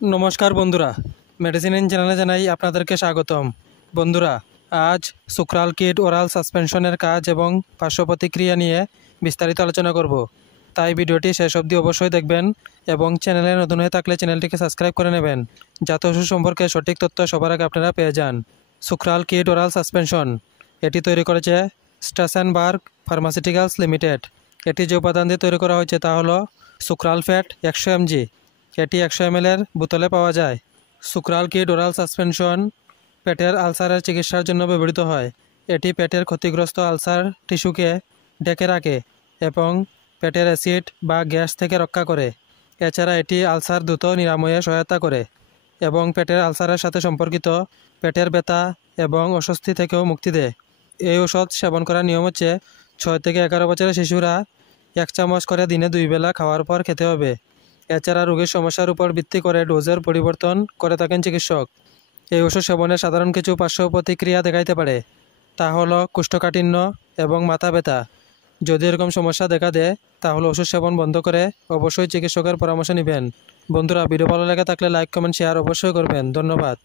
নমস্কার বন্ধুরা, medicine in চ্যানেলে জানাই আপনাদেরকে স্বাগতম। বন্ধুরা, আজ সুক্রাল কিট ওরাল সাসপেনশনের কাজ এবং পার্শ্ব প্রতিক্রিয়া নিয়ে বিস্তারিত আলোচনা করব। তাই ভিডিওটি শেষ অবধি অবশ্যই দেখবেন এবং চ্যানেলে নতুন হয়ে থাকলে চ্যানেলটিকে সাবস্ক্রাইব করে নেবেন, যাতে ওষুধ সম্পর্কে সঠিক তথ্য সবার আগে আপনারা পেয়ে যান। সুক্রাল কিট ওরাল সাসপেনশন এটি তৈরি করেছে স্ট্রাসেনবার্গ ফার্মাসিউটিক্যালস লিমিটেড। এটি যে উপাদান দিয়ে তৈরি করা হয়েছে তা হলো সুক্রাল ফ্যাট 100 mg। এটি 100 ml এর বোতলে পাওয়া যায়। সুক্রাল কিট ওরাল সাসপেনশন পেটের আলসারের চিকিৎসার জন্য ব্যবহৃত হয়। এটি পেটের ক্ষতিগ্রস্ত আলসার টিস্যুকে ঢেকে রাখে এবং পেটের অ্যাসিড বা গ্যাস থেকে রক্ষা করে। এছাড়া এটি আলসার দ্রুত নিরাময়ে সহায়তা করে এবং পেটের আলসারের সাথে সম্পর্কিত পেটের ব্যথা এবং অস্বস্তি থেকেও মুক্তি দেয়। এই ওষুধ সেবন করার নিয়ম হচ্ছে 6 থেকে 11 বছরের শিশুরা 1 চামচ করে দিনে 2 বেলা খাওয়ার পর খেতে হবে। এছাড়া রোগীর সমস্যার উপর ভিত্তি করে ডোজের পরিবর্তন করে থাকেন চিকিৎসক। এই ওষুধ সেবনের সাধারণ কিছু পার্শ্ব প্রতিক্রিয়া দেখাইতে পারে, তা হলো কোষ্ঠকাঠিন্য এবং মাথা ব্যথা। যদি এরকম সমস্যা দেখা দেয় তাহলে ওষুধ সেবন বন্ধ করে অবশ্যই চিকিৎসকের পরামর্শ নেবেন। বন্ধুরা, ভিডিও ভালো লেগে থাকলে লাইক, কমেন্ট, শেয়ার অবশ্যই করবেন। ধন্যবাদ।